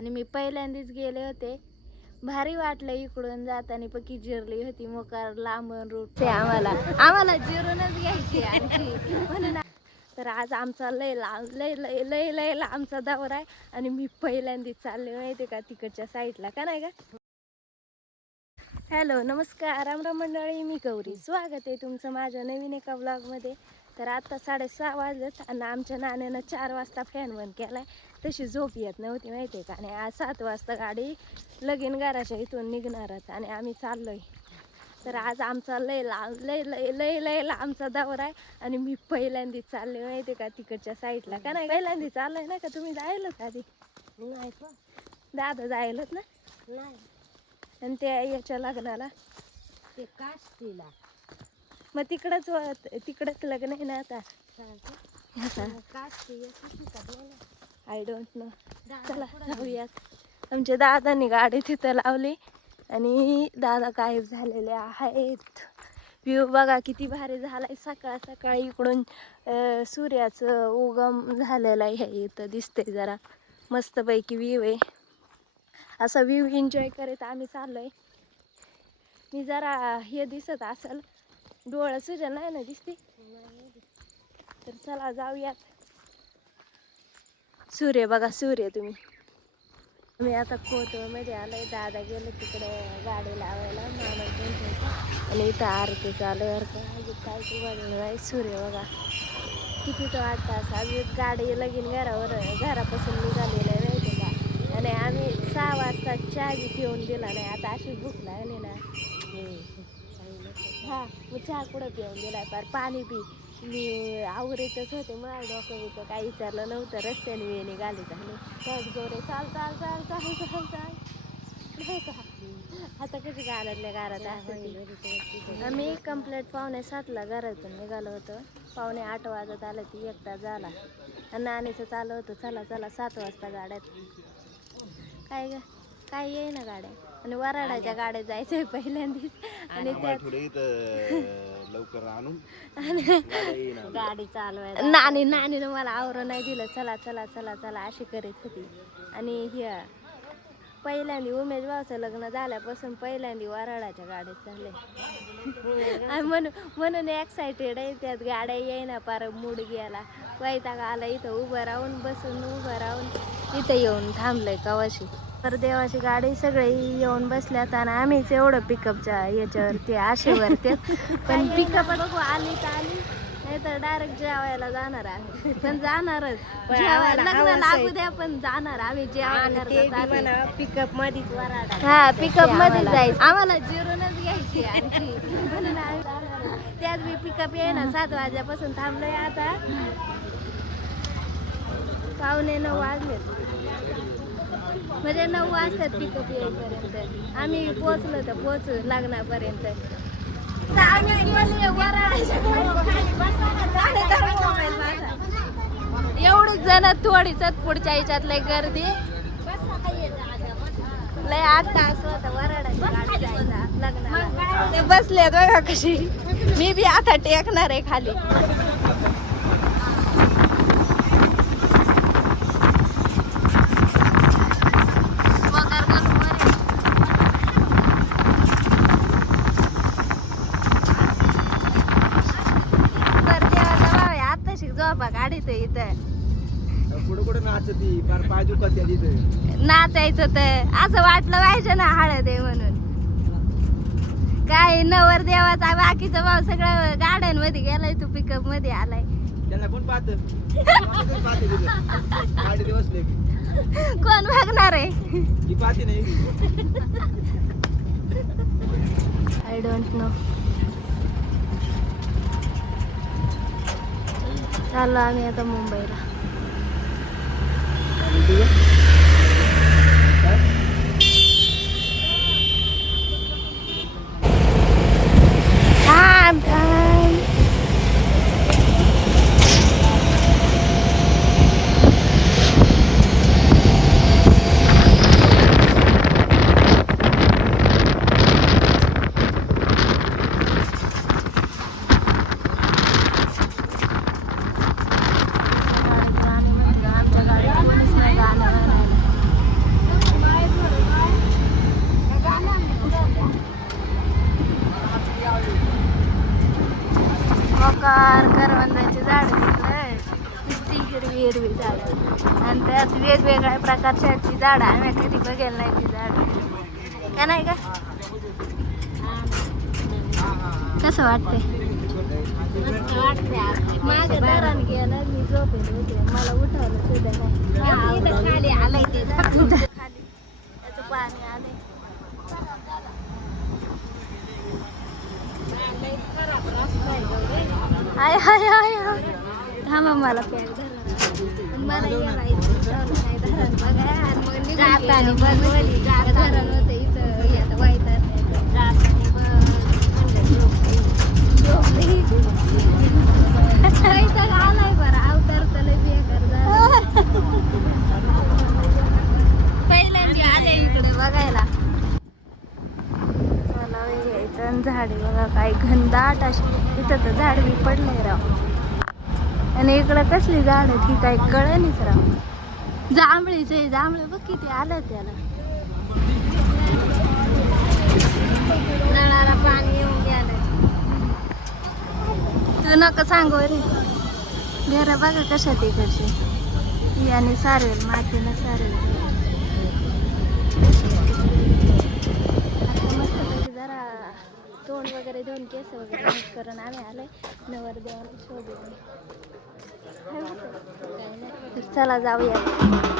आणि मी पहिल्यांदाच गेले होते. भारी वाटलं इकडून जाताना. पक्की जिरली होती मोकार लांबून रूट ते आम्हाला जिरूनच घ्यायची आमची म्हणून. तर आज आमचा लय लांबचा दौरा आहे आणि मी पहिल्यांदाच चालले माहिती का तिकडच्या साईडला का नाही का. हॅलो नमस्कार राम राम मंडळी, मी गौरी. स्वागत आहे तुमचं माझ्या नवीन एका ब्लॉगमध्ये. तर आता 6:30 वाजलेत आणि आमच्या नाण्यानं 4 वाजता फॅन बंद केलाय. तशी झोप येत नव्हती माहिती आहे का. आणि आज 7 वाजता गाडी लगीन घराच्या इथून निघणार आणि आम्ही चाललोय. तर आज आमचा लय लांबचा दौरा आहे आणि मी पहिल्यांदाच चालले माहिती का तिकडच्या साईडला का नाही. पहिल्यांदाच चाललोय ना का तुम्ही जायलाच का आधी. दादा जायलाच ना. आणि त्या याच्या लग्नाला ते काष्टीला मग तिकडच लग्न आहे ना आता. I don't know. चला जाऊयात. आमच्या दादांनी गाडी तिथं लावली आणि दादा गायब झालेले आहेत. व्ह्यू बघा किती भारी झालाय. सकाळ सकाळी इकडून सूर्याचं उगम झालेला आहे. इथं दिसतंय जरा मस्तपैकी व्ह्यू आहे. असा व्ह्यू एन्जॉय करत आम्ही चाललोय. मी जरा हे दिसत असेल डोळं सुजन नाही ना दिसते. तर चला जाऊयात. सूर्य बघा सूर्य तुम्ही. मी आता कोथळमध्ये आलोय. दादा गेले तिकडे गाडी लावायला मामा आणि इथं आरती चालू आहे. काय सूर्य बघा किती तो 8 तास अजून गाडी लगीन घरापासून निघालेलं आहे माहिती का. आणि आम्ही 6 वाजता चहा बी पिऊन दिला नाही. आता अशी भूक लागली ना. हा मग चहा कुठं पिऊन दिलाय पार पाणी पी. मी आवडतच होते. मला डोकं बिकं काही विचारलं नव्हतं. रस्त्याने मी निघाले झाले त्याच गोरे चाल चाल चाल चाल चाल चाल नाही का. आता कशी गारातल्या गारात असते. आम्ही कंप्लीट 6:45ला घरातून निघालो होतो. 7:45 वाजत आलं ती 1 तास झाला. आणि नाणीचं चालू होतं चला चला 7 वाजता गाड्यात. काय येई ना गाड्या. आणि वराडाच्या गाड्या जायचंय पहिल्यांदाच. आणि त्यात लवकर आणून गाडी चालवायला नानीनं मला आवरण नाही दिलं. चला चला चला चला अशी करीत होती. आणि ह्या पहिल्यांदा उमेश भाऊचं लग्न झाल्यापासून पहिल्यांदा वराडाच्या गाड्यात झाले. म्हणून एक्सायटेड आहे. त्यात गाड्या येईना पार मूड गेला. वैताग आला. इथं उभं राहून इथं येऊन थांबलंय कवाशी. तर देवाची गाडी सगळे येऊन बसल्यात आणि आम्हीच एवढं पिकअपच्या याच्यावरती आशेवरती. पण पिकअप आली तर आली नाही तर डायरेक्ट जेवायला जाणार आहे. पण जाणारच लग्न लागू द्या पण जाणार आम्ही जेवायला. पिकअप मध्येच वराडा. हा पिकअप मध्ये जायचं. आम्हाला जिरूनच घ्यायची आमची म्हणून आम्ही जाणार. त्यात मी पिकअप येईना 7 वाजल्यापासून थांबलोय. आता 8:45 वाजलेत. म्हणजे 9 वाजतात पिकअप येईपर्यंत. आम्ही पोचलो तर पोचू लग्नापर्यंत. एवढीच जण थोडी पुढच्या ह्याच्यात लय गर्दी. लय 8 तास होता वराडाची गाडी जायला लग्नाला. ते बसले बघा कशी. मी बी आता टेकणार आहे खाली. नाचायचं तर असं वाटलं पाहिजे ना हळद आहे म्हणून. काय नवर देवाचा बाकीचा भाव सगळं गाड्यांमध्ये गेलाय. तू पिकअप मध्ये आलाय. कोण बघणार आहे. I don't know. चाललो आम्ही आता मुंबईला. प्रकारची झाड आम्ही कधी बघेल नाही ती झाड का नाही का कसं वाटतंय मागे दरान गेला मी झोपेल होते मला उठवलं सुद्धा नाही खाली आलंय ते खाली त्याचं पाणी आलंय हाय हाय हाय थांबा मला पॅक धरण मला उठवलं नाही धरण बघा आणि मग जातानी बघवली धरण होतं इथं आता वाईटात आलाय बरं अवतार तले बेकार पहिल्यांदा आले इकडे बघायला मला यायचं झाडे बघा काय घनदाट अशी इथं तर झाड बी पडलंय राव आणि इकडं कसली झाड आहेत की काही कळेलच राव जांभळीच आहे जांभळे बघ किती आलं त्याला नळाला पाणी येऊन गेलं तू नका सांगू रे घरा बघा कशात इकडचे याने सारेल मातीनं सारेल आता मस्तपैकी जरा तोंड वगैरे धुवून केस वगैरे नीट करून आम्ही आलोय नवरदेवाला शोधून चला जाऊया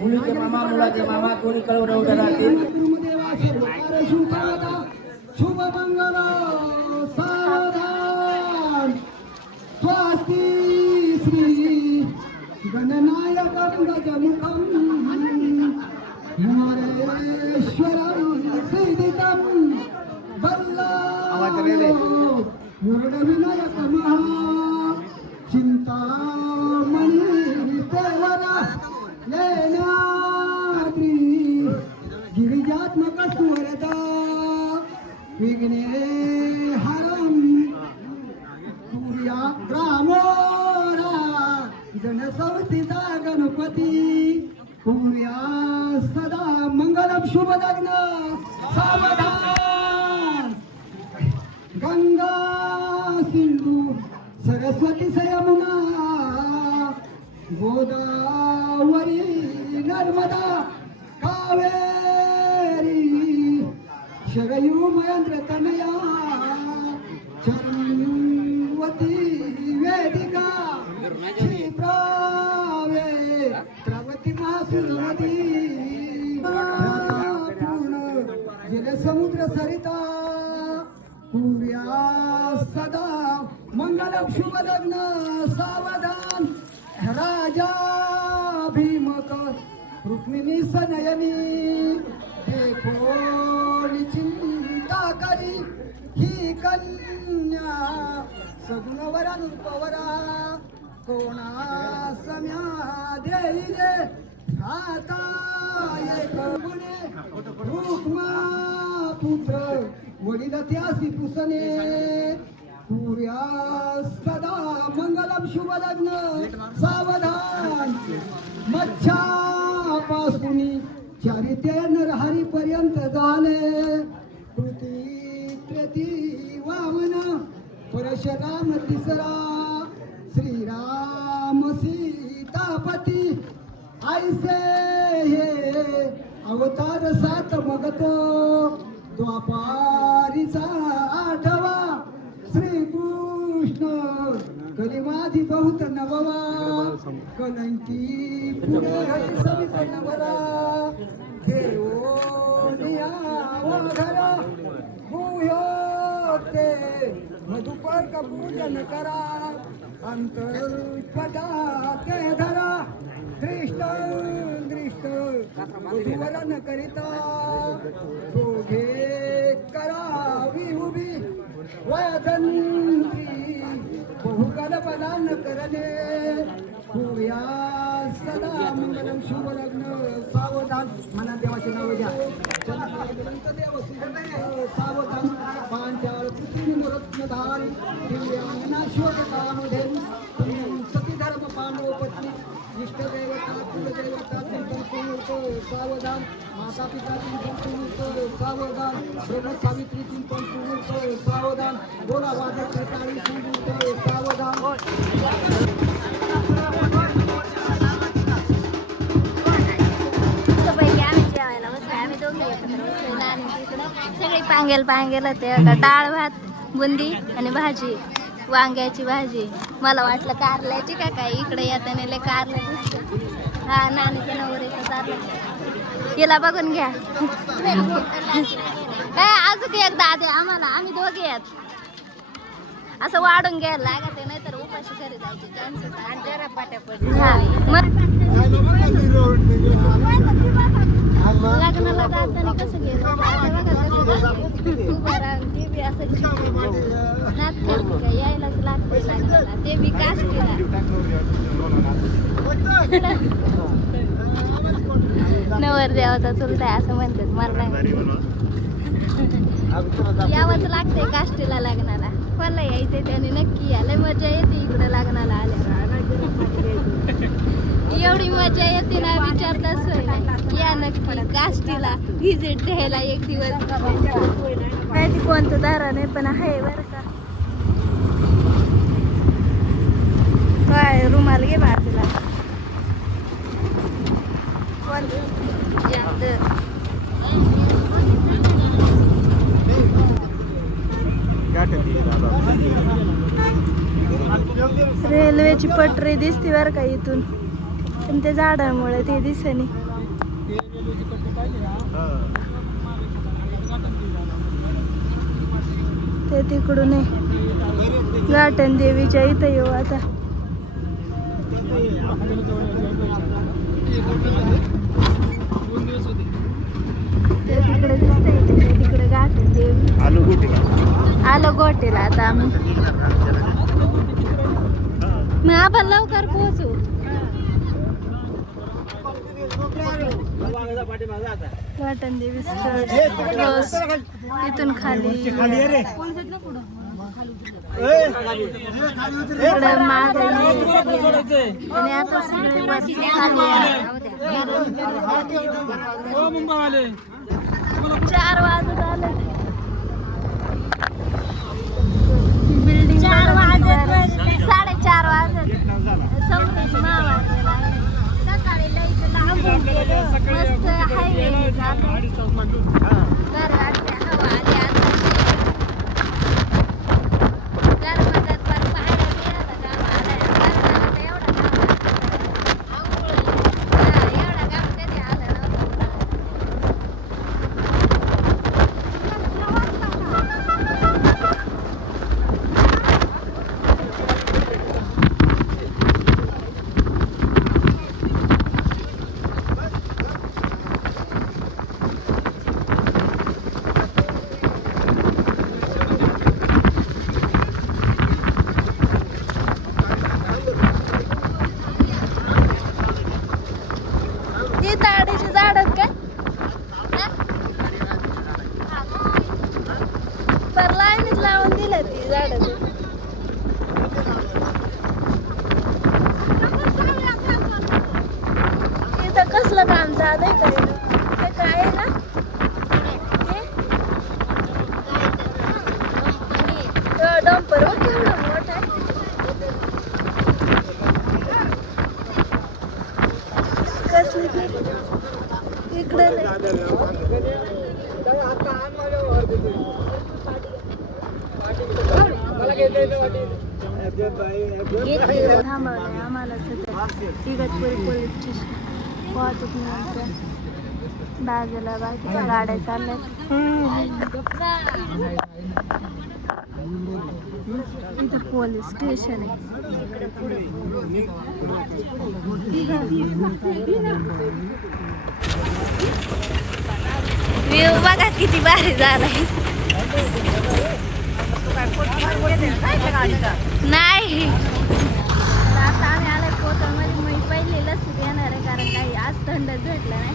मुलीचे मामा मुलाचे मामा कोणी कळवलं राहतील शुभ मंगल सावधान स्वस्ति श्री गणनायक मुखम नरेश्वरम सिद्धितम विनायक महा चिंतामणि देवरा लेनाद्री गिरिजात्मक सुवरदा विघ्ने हरम सूर्याग्रामोरा जनसौस्थिता गणपती पूर्या सदा मंगलम शुभ लग्न सावधान गंगा सिंधू सरस्वती यमुना गोदावरी नर्मदा कावेरी शरयू महेंद्र तनया चरवती वेदिका क्षिप्रावे प्रवती मासुरवती पूर्ण जल समुद्र सरिता पूर्या सदा मंगलम शुभ लग्न सावधान राजा भीमक रुक्मिणी सनयनी देखो चिंता करी ही कन्या सगुणवरा नृपवरा कोणा सम्या देई रे आता एक गुणे रुक्मा पुत्र वडील त्यासी पुसने पूर्या सदा मंगलम शुभ लग्न सावधान मच्छा पासून चारित्य नरहरी पर्यंत झाले कृती त्रेती वामन परशुराम तिसरा श्रीराम सीतापती ऐसे हे अवतार सात मगतो द्वापारीचा आठवा श्रीकृष्ण कलिमाधी बहुत नववा कलंकी पुढे सवित नवरा देवोनिया वाघरा भूयोते मधुपर का पूजन करा अंतर्पदा ते धरा दृष्ट दृष्ट मधुवरण करिता दोघे करावी उभी वयजंत्री बहुकल बलान करणे होया सदा मंगलम शुभ लग्न सावधान मना देवाचे नाव द्या देव सावधान पांचाळ पृथ्वी रत्नधारी दिव्यांगना शोधकामध्ये सती धर्म पांडव पत्नी इष्ट देवता कुलदेवता चिंतन सावधान माता पिता चिंतन सावधान ब्रह्म सावित्री चिंतन सावधान बोला वाजत टाळी सावधान सगळी पांगेल होते डाळ भात बुंदी आणि भाजी वांग्याची भाजी मला वाटलं कारल्याची का काय इकडे येताना लय कारलं दिसतं हा नानीच्या नवरीचं चाललं गेला बघून घ्या अजून एकदा आधी आम्हाला आम्ही दोघे आहेत असं वाढून घ्यायला लागत नाही तर उपाशी घरी जायचे चान्सेस जरा पाट्यापट लग्नाला जाताना कसं गेलं उभं राहून ते बी असं नाच करते का यायलाच लागते लग्नाला ते बी काष्टीला नवरदेवाचा चुलता आहे असं म्हणतात मला यावंच लागते काष्टीला लग्नाला कोणाला यायचंय त्याने नक्की या लय मजा येते इकडे लग्नाला आल्या एवढी मजा येते ना विचारताच सोय नाही या नक्की काष्टीला व्हिजिट द्यायला एक दिवस माहिती कोणतं दारा नाही पण आहे बरं का काय रुमाल घे बाजूला रेल्वेची पटरी दिसते बरं का इथून पण ते झाडामुळे ते दिसेनी ते तिकडून गाठण देवीच्या इथं येऊ आता ते तिकडे दिसतंय तिकडे गाठण देवी आलो गोटेला आता आम्ही मग आपण लवकर पोहोचू गाठण देवी इथून खाली इकडे माग आणि आता सगळे वरती खाली 4 वाजत आले लावून दिलं ती झाड. इथं कसलं काम चालू आहे का? हे काय आहे ना? डंपर केवढं मोठं आहे. कसली इकडे थांबवलंय आम्हाला सध्या इगतपुरी पोलीस स्टेशन. वाहतूक नियंत्रण बाजूला बाकीच्या गाड्या चालल्यात. इथं पोलीस स्टेशन आहे. व्ह्यू बघा किती भारी झालाय. नाही आता आम्ही आलोय कोकणमध्ये. मी पहिली लस्सी घेणार आहे कारण काही आज थंडच भेटलं नाही.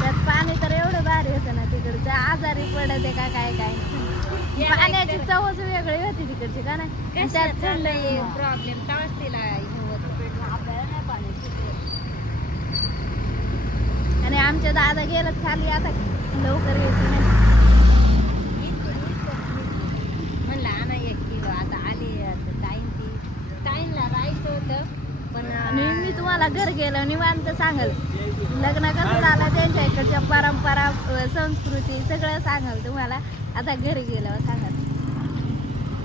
त्यात पाणी तर एवढं भारी होतं ना तिकडचं. आजारी पडत आहे का काय काय नाही. पाण्याची चवच वेगळी होती तिकडची का नाही. त्यात थंड प्रॉब्लेम तवाच तिला आणि आमच्या दादा गेलं खाली आता लवकर येते नाही. म्हणलं आणा 1 किलो. आता आली ताईंला राहायचं होतं पण आणि मी तुम्हाला घर गेलं निवांत सांगल. लग्न कसं झालं त्यांच्या इकडच्या परंपरा संस्कृती सगळं सांगाल तुम्हाला. आता घरी गेल्यावर सांगाल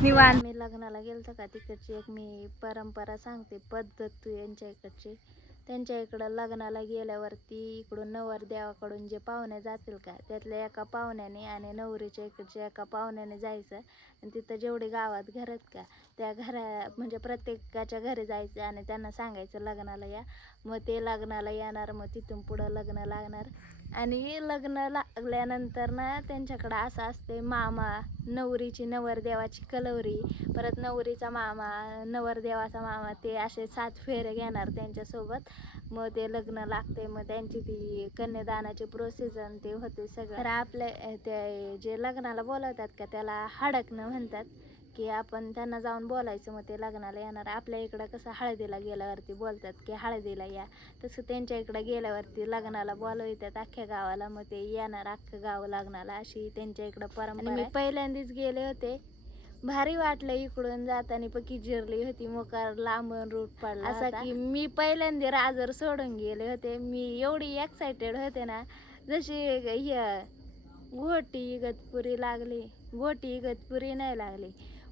निवांत. मी लग्नाला गेलतो का तिकडची एक मी परंपरा सांगते पद्धत यांच्या इकडची. त्यांच्या इकडं लग्नाला गेल्यावरती इकडून नवरदेवाकडून जे पाहुणे जातील का त्यातल्या एका पाहुण्याने आणि नवरीच्या इकडच्या एका पाहुण्याने जायचं आणि तिथं जेवढे गावात घर आहेत का त्या घरा म्हणजे प्रत्येकाच्या घरी जायचं आणि त्यांना सांगायचं लग्नाला या. मग ते लग्नाला येणार. मग तिथून पुढं लग्न लागणार आणि लग्न लागल्यानंतर ना त्यांच्याकडं असं असते मामा नवरीची नवरदेवाची कलवरी परत नवरीचा मामा नवरदेवाचा मामा ते असे 7 फेरे घेणार त्यांच्यासोबत. मग ते लग्न लागते. मग त्यांची ती कन्यादानाची प्रोसिजर ते होते सगळं. तर आपल्या ते जे लग्नाला बोलवतात का त्याला हडकणं म्हणतात की आपण त्यांना जाऊन बोलायचं. मग ते लग्नाला येणार. आपल्या इकडं कसं हळदीला गेल्यावरती बोलतात की हळदीला या तसं त्यांच्या इकडं गेल्यावरती लग्नाला बोलवतात अख्ख्या गावाला. मग ते येणार अख्खं गाव लग्नाला अशी त्यांच्या इकडं परंपरा. मी पहिल्यांदाच गेले होते. भारी वाटलं इकडून जाताना. पक्की जिरली होती मोकार लांबून रूट पडला असा की मी पहिल्यांदा राजर सोडून गेले होते. मी एवढी एक्सायटेड होते ना जशी घोटी इगतपुरी लागली. घोटी इगतपुरी नाही लागली.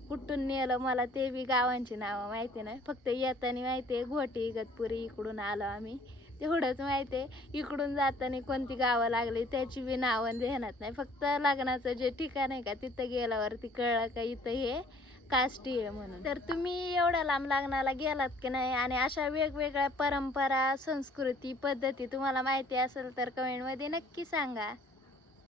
कुठून नेलं मला ते बी गावांची नावं माहिती नाही. फक्त येताना माहिती आहे घोटी इगतपुरी इकडून आलो आम्ही तेवढंच माहिती आहे. इकडून जाताना कोणती गावं लागली त्याची बी नावं ध्यानात नाही. फक्त लग्नाचं जे ठिकाण आहे का तिथं गेल्यावरती कळलं का इथं हे काष्टी आहे म्हणून. तर तुम्ही एवढ्या लांब लग्नाला गेलात की नाही आणि अशा वेगवेगळ्या परंपरा संस्कृती पद्धती तुम्हाला माहिती असेल तर कमेंटमध्ये नक्की सांगा.